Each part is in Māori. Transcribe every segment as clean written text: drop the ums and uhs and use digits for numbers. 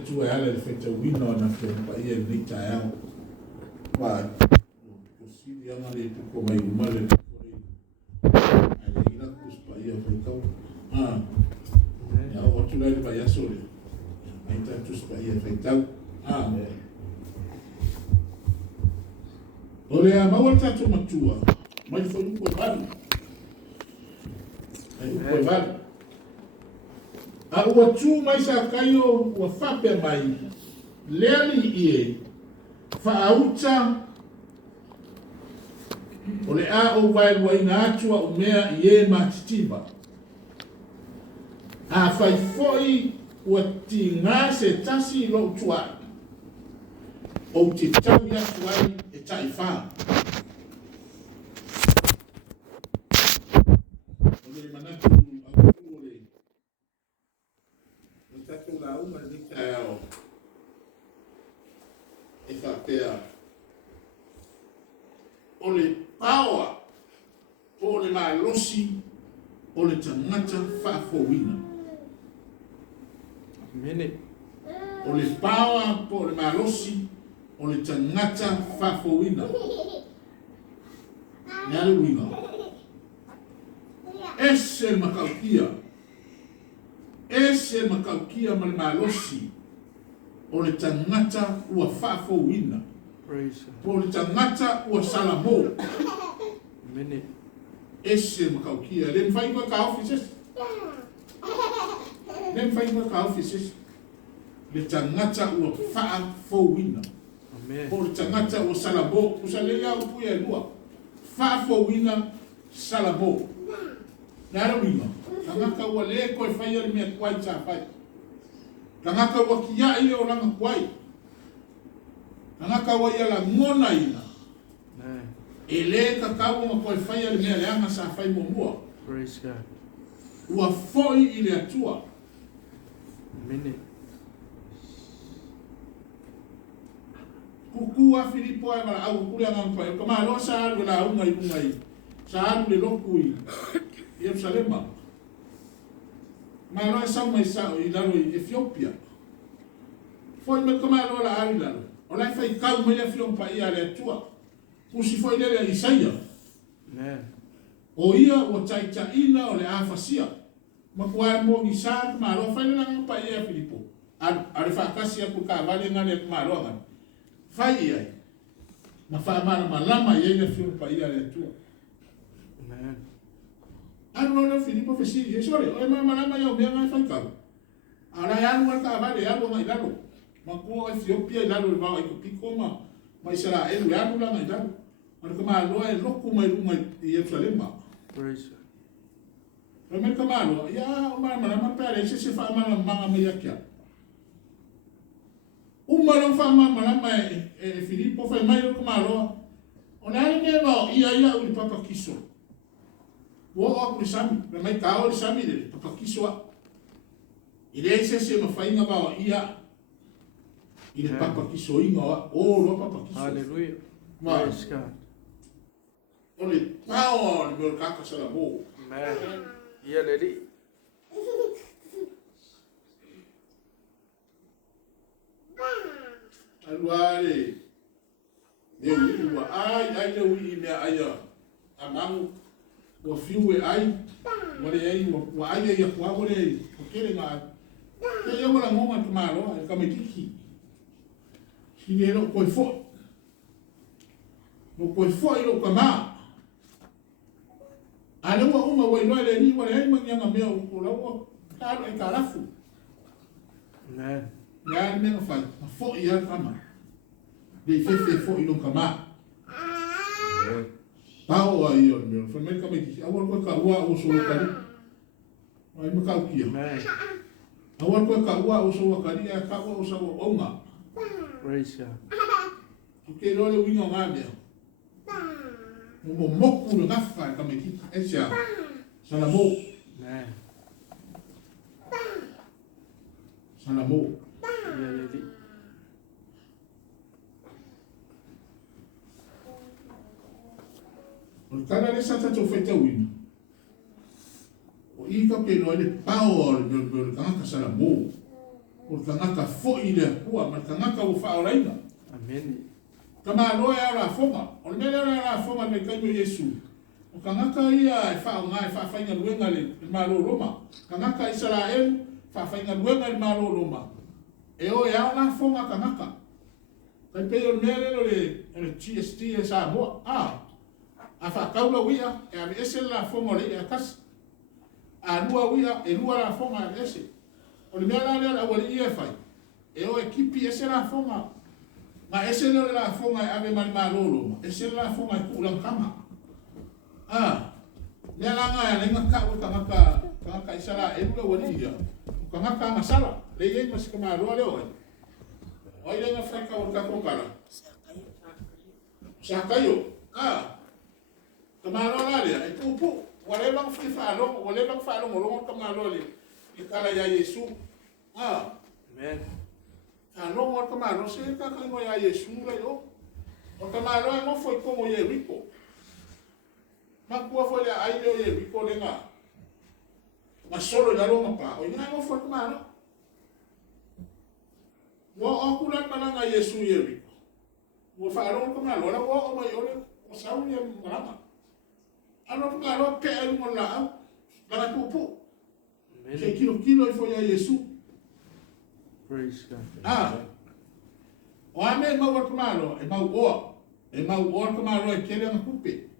tu ala le feta wino na fe pa ia ni ta au pa ko si dia na le ko mai uma le ale ina kus pa ia fe kau ya o tu le pa ia sole ai ta tu pa ia fe tau ole a mawata tu matua mai foi un vale ai foi vale a ua tū mai sa kaio ua whape mai leani ie whaauta o le a o vai waina atua o mea ie matitiba a whai foi ua ti ngā se tasi lo tua o te tau ia tuai e tai wha o le manatu tato la uma ni tao e fa pea o le power o le malosi o le tangata whaafowina Mene. o le power o le malosi o le tangata whaafowina nare wina ese makaukia ese makaukia ma le malosi o le tangata ua whaafowina o le tangata ua salamo Mene. ese makaukia le mwhai ka offices le mwhai ka offices le tangata ua whaafowina o le tangata ua salamo usale ia upu ia lua whaafowina salamo nara wina Kangaka ua le koe whai ari mea kuai tā whai. Kangaka ua kia i o langa kuai. Kangaka ua ia la ngona ina. E le kakau ma koe whai ari mea leanga sa whai momua. Praise God. Ua foi i le atua. Mene. Kukua Filipo ai mara au kule anga mpai. Kama alo sa alu la unga i bunga i. Sa alu le loku i. Yerusalema. Ma loa sa mai sa i lalo i Ethiopia. Foi me kama loa la ari lalo. O lai fai kau me le fion pa ia le atua. Kusi foi le Isaia. O ia o taita ina o le afasia. Ma kua mo ni sa ma loa fai le langa pa ia Filipo. A le whakasi aku ka vale ngane ma loa ngane. Fai ia. Ma wha mana ma lama ia le fion pa ia le atua. Anu no Filipo fesi, sorry, o mama lama yo mea ngai fai kau. Ara ya anu ka vale ya ngai lalo. Ma ko Ethiopia lalo va i piko ma Israel ya anu la ngai lalo. Anu kama lo e loku mai runga i Jerusalem. Praise. Me kama lo ya o mama lama pere se fa mama manga me yakia. Uma lo fa mama lama e Filipo fa mai lo kama lo. Ona ne va ia u papa kiso. Wo o ku sami, me mai ka o sami de papa kiswa. Ile se mawhainga ba ia. Ile papa kiso inga o lo papa kiso. Hallelujah. Praise God. Ole pao ni mo kaka sala mo. Amen. Ia leli. Aluare. Eu ia ai eu ia ai amang o fiu e ai wale ai o ai ia kwa wale o kere nga e ia wala ngoma tomaro e kametiki sinero koi fo no koi fo i lo kama ale wa uma wa ilo le ni wale ai manyanga mea o lawa talo e karafu Amen. ya me fa fo ia kama de fefe fo i lo kama Pau ai o meu, foi meio como é que agora com a rua o sou cari. Ai me cau kia. Agora com a rua o sou cari a cau o sou onga. Praise God. Porque não le winga ngabia. Mo moku no gafa como é que essa. Salamo. Amen. Salamo. Ia leli. O kana le sata to feta wina. O i ka ke no le pao o le kanga salamo. o tangata fo'i le kua ma tangata o whaoraina. Amen. Kama loa e ara fonga, o le mele ara fonga me kaimo Yesu. O kangaka ia e whao ngai whainga luenga le malo Roma. Kangaka Israel whainga luenga le malo Roma. E o e ao la fonga kangaka. Kai pe o mele le GST e sa moa. A whakaula wia e ame ese la fonga le e a kasi. A lua wia e lua la fonga e ese. O le mele lea la wale ia whai. E o e kipi ese la fonga. Ma ese lea la fonga e ame mani malo Roma. Ese la fonga e kuulang kama. Lea langa ya lenga kau kangaka isala e lua wale ia. Kangaka ngasala. Le iei masika maa loa leo ai. Oi lenga whaika o kakokara. Sakayo. Kamaloa la lea. E pupu. Wale lang whaalong. Wale lang whaalong. Olongo kamaloa le. I kala ya Yesu. Amen. Alongo o kamaloa. Se kakango ya Yesu la yo. O kamaloa mo foi kongo ye riko. Makua foi le ai leo ye riko lenga. Masolo ya longa pa. O ina mo foi kamaloa. Wo okulan malanga Yesu ye riko. Wo whaalong kamaloa. Wo o mai ole. O sau ye marama. Ano kamaloa pe alu mo la au. Langa pupu. Ke kilo i foi a Yesu. Praise God. O ame mau o kamaloa. E mau oa. E mau oa kamaloa e kele anga kupe.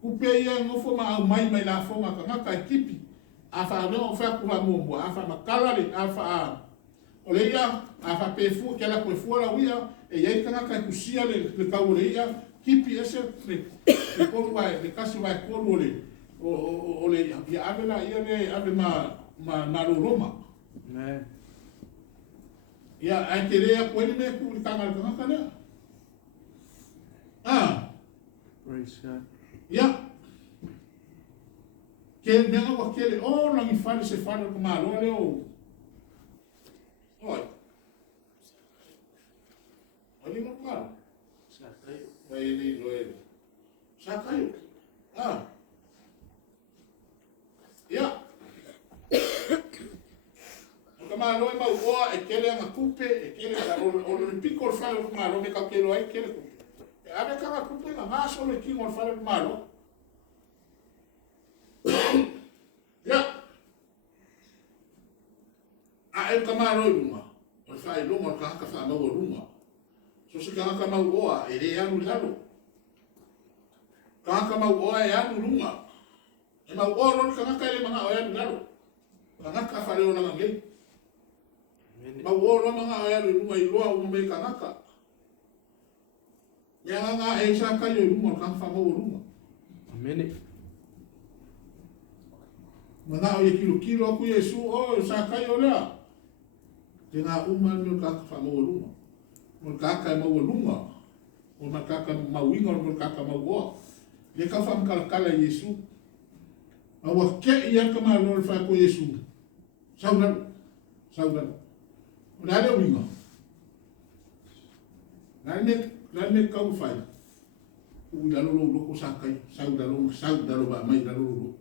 Kupe ia ngofo ma au mai la fonga kangaka e kipi. A whaanonga o whakura mōmua. A wha makalare. A wha o le ia. A wha pefu. Ke la koe fuara wia. E iei kangaka e kusia le kau le ia. Kipi ese le koru wai. Le kasi wai koru o le. O le ia ave la ia le ave ma Roma. Amen. Ia ai te rea koe ni me ku le kangara kangaka lea. Praise God. Ia. Ke mea wa kele o langi whare se whare ko māloa leo. Oi. Oli no karo. Sakayo. Vai ele loe. Sakayo. Ia. O kamaloa e mau oa e kele anga kupe, e kele o le piko le whale o kamaloa me kau kelo ai kele kupe. E ame kanga kupe nga ngaso le kingo le whale o kamaloa. Ia. A e kamaloa i lunga. O le whae lunga o le kahaka wha mau o lunga. So se kahaka mau oa e re anu le alo. Kahaka mau oa e anu lunga. E mau oa lor kangaka ele mga o anu lalo. Kangaka whale o nanga ngei. Mau oa lo mga o anu lunga i loa o me kangaka. Ia nga e sa kayo i lunga o kahaka mau o lunga. Amen. Mga o ye kilo aku Yesu o sa kayo lea. Te nga uman o kahaka mau o lunga. O kahaka mau o lunga. O kahaka mau inga o kahaka mau oa. Le ka wha mkalakala Yesu. Awa ke ia kamaloa le wha ko Yesu. Saudaro. O nare o winga. Nare kau whai. Ui lalolo loko sakai. Saudaro ba mai lalolo.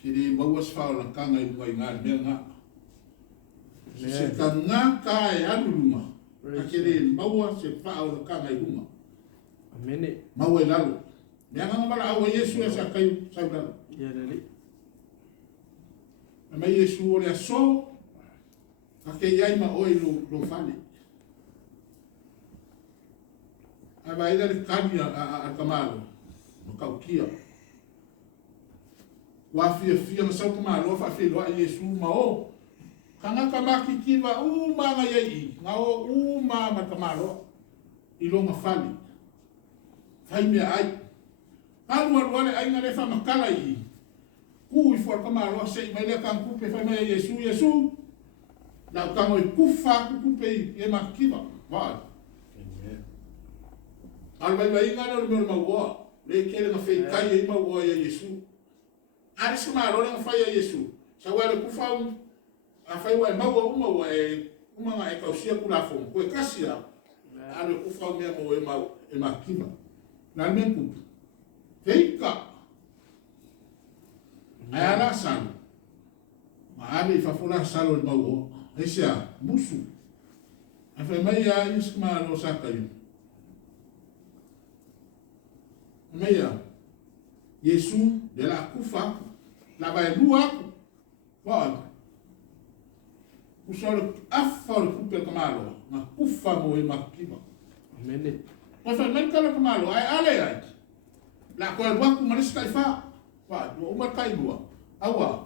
Kiri mauas whao na kanga i mwai ngā mea ngā. Se ka ngā ka e anu lunga. Ka kiri maua se whao na kanga i lunga. Amen. Maua i lalo. Mea ngā mara awa Yesu e sakai saudaro. Ia lele. Mai Yesu o le aso. Ka ke iai ma oi lo whane. A vai le kani a kamalo. No kau kia. Wa fia ma sau kamalo fa fia loa Yesu ma o. Kanga kamaki kiwa ma nga iai. Nga o ma kamalo. I longa whane. Fai mea ai. Alu ale ai nga le fa makala i. Kui for kamalo se mai le kan kupe fa mai Yesu. Na kamo i kufa kupe e makiva. Vai. Alu mai nga no me maua. Le kele na fei kai e maua ya Yesu. Ari se malo le fa ya Yesu. Sa wa le kufa a fai wa maua uma nga e kausia kula fo. Ko e kasia. Alu kufa me mo e makiva. Na me kupe. Teika. Ai ala salo. Ma ame fa fula salo le mau. Asia, musu. Afa mai ya iskma lo sakayu. Meia. Yesu de la kufa la vai lua. Wa. Usoro afal kupe kamalo. Ma kufa mo e makiba. Amen. Afa men kala kamalo ai ale ai. La ko wa ku manis kai fa. Wa, o ma kai lua. Awa.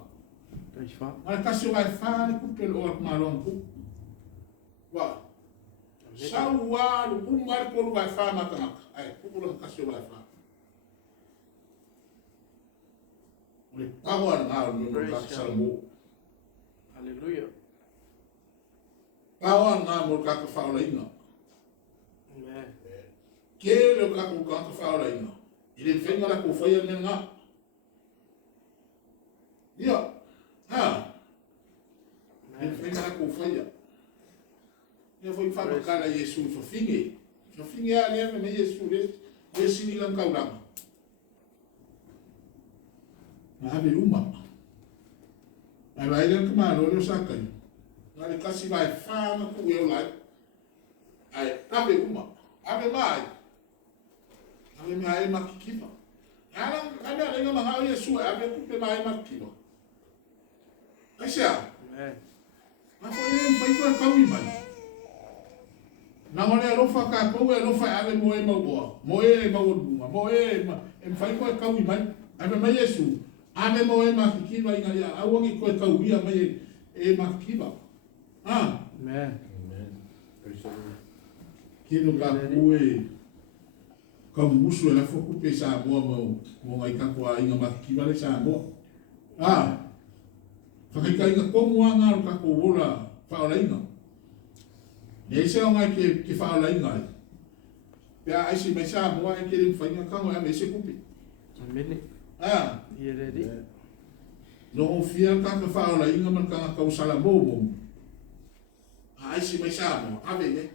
Kaifa. Ala kasi vai fa le kupe lo kamalo ku. Wa. Sawa lu umar ko lu vai fa makamak. Ai, ku lu kasi vai fa. Le power now no kaksalmo. Hallelujah. Power na mo kakfaula ina. Amen. Que le kakfaula ina. Ele fenga la ko foi menga. Ia. Ah. Ele fenga la ko foi. Ele foi fa kala Yesu so finge. So finge ale me Yesu le sini lang kaulang. Ave uma. Ai vai ler que malo eu saca. Vai casi vai fama com eu lá. Ai, ave uma. Ave mais. Ave mais makikipa. Ave lenga mahau Yesu, ave kupe mai makikipa. Asia. Amen. Mas foi com kawi mai. Na hora lo fa ka ko lo fa ave moe mau. Moe mau duma. Moe em fai com kawi mai. Ave mai Yesu. Ame mo e makikiba inga ya awangi ko kauia mai e makikiba. Ah, Amen. kilo ka kue ka musu la foku pe sa mo ngai ka ko inga makikiba le sa mo. Ah. Fakai inga ko muanga ka ko wola fa ola inga. Le se ngai ke fa ola inga. Pea ai si me sa mo ai ke rin fa inga ka mo ame se kupi. Amen. Ah. Ia ready. No fia ka fa ola inga man ka ka usala mo. Ai si mai sa mo ave ye.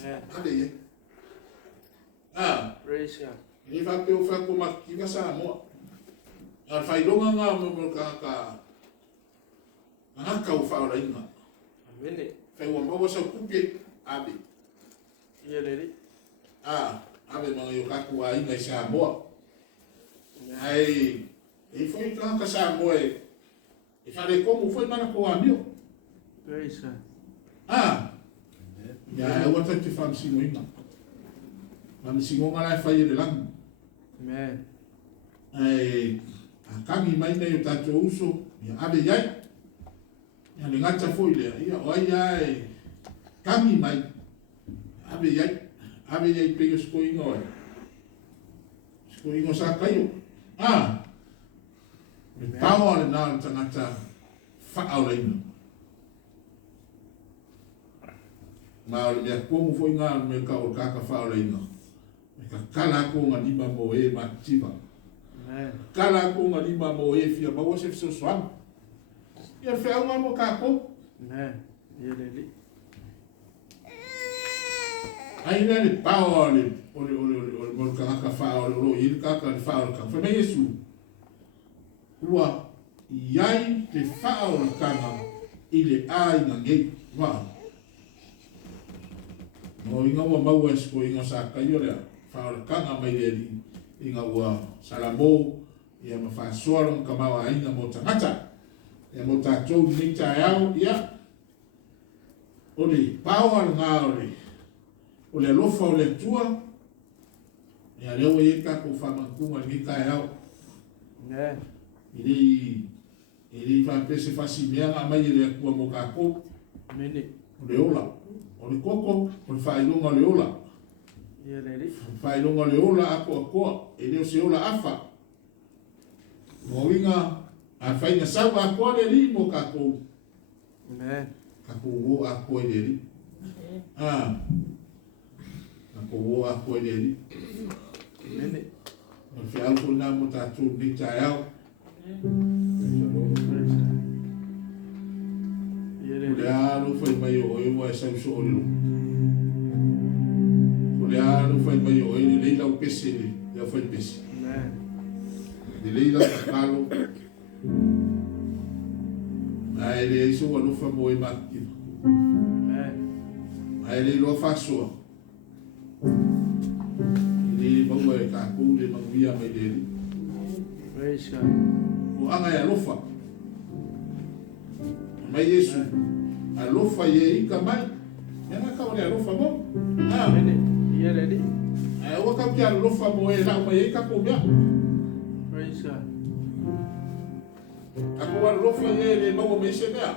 Amen. Ave ye. Ah, Praise God. ni fa pe o fa ko makikiba sa mo. Al fai longa nga mo ka ka o fa ola inga. Amen. Fai wa mo sa kupi ave. Ia ready. Ah, ave mga yo ka ko ai ngai sa mo. Ai, e foi ka sa mo e. E fa de como foi mana ko amio. Praise God. Ah, ya eu até te falo assim ainda. Mas se não vai fazer de lá. Amen. Ai, a kami mai nei ta to uso, ya ave yai. Ya le ngata foi le, ya oi ai. Kami mai. Ave yai pe sko ingo. Sko ingo sa kaio. Ah. Me tau ale na tangata fa aulaina. Ma le como foi nga me ka o ka fa aulaina. Me ka kala ko nga lima mo e mativa. Amen. Kala ko nga lima mo e fia ba wo se so swam. Ia fe nga mo ka ko. Amen. Ia ready. Ai na le pao le mo ka fa o il ka fa o ka fa me Yesu. Ua iai te fa o ka ile ai nga ngai wa. No inga wa mau esko inga sa ka yo le fa o ka mai le inga wa salamo ia ma fa soalo ka ma ai nga mo tangata. Ia mo ta tou ni ta yao ia. Ole pao nga ole. O le lofa o le tua, e a leo e ka ko whamankunga ni ka au. Amen. Ili fa pese fasi mea nga mai le kua mo ka ko, Amen. o le ola, o le koko, o le whailonga le ola. Ia ready. Whailonga le ola ako a koa, e leo se ola afa. Mo inga, a whainga sau a koa le li mo ka ko. Amen. Ka ko wo a koa le li. Ah. Ko wo a ko le ni Amen. no fe au ko na mo ta tu ni ta au Praise God. Ia le ready. a no foi mai o e mo sa so o le a no foi mai o e le la o pese le foi pese Amen. de le la ka lo Ai le iso wa lofa mo e maki. Amen. Ai le lo faso. Ni bango e ka ku le manguia mai le. Praise God. O anga ya lofa. Mai Yesu. A lofa ye ika mai. Yana ka ole lofa mo. Ah. Amen. You ready? Ai o ka kia lofa mo e la mai ika ko bia. Praise God. Ako wa lofa ye le bango me se mea.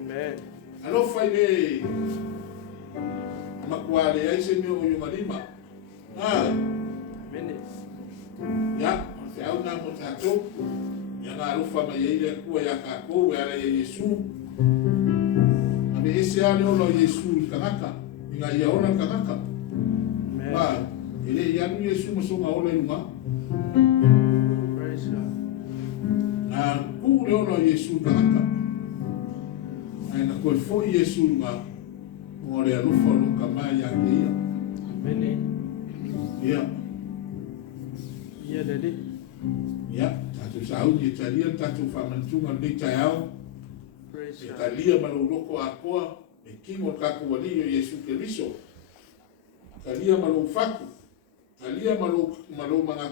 Amen. A lofa ye. Makwale ai se me o yumalima. Ah. Amen. Ya, se au na mo tato. Ya na rufa mai ile ku ya ka ko ya le Yesu. Ame ese ale o lo Yesu kanaka. Inga ia ona kanaka. Amen. Ba, ile ya nu Yesu mo so ma ole lunga. Praise God. Na ku le o lo Yesu kanaka. Ai na ko fo Yesu lunga. Mo le rufa lu kama ya ke ia. Amen. Ya. You ready? Ya, tatu sau di talia tatu famantunga le tayao. Praise God. Talia maluloko akoa e kingo kako wali o Yesu Kristo. Talia malu faku. Talia malu mga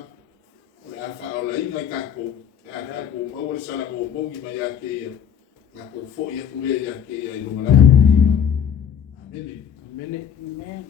ole afa ola inga kako. Ya kako mau sala mo bongi ma ya ke ya. Kako fo ya kule ya ke ya ilunga la. Amen. Amen. Amen.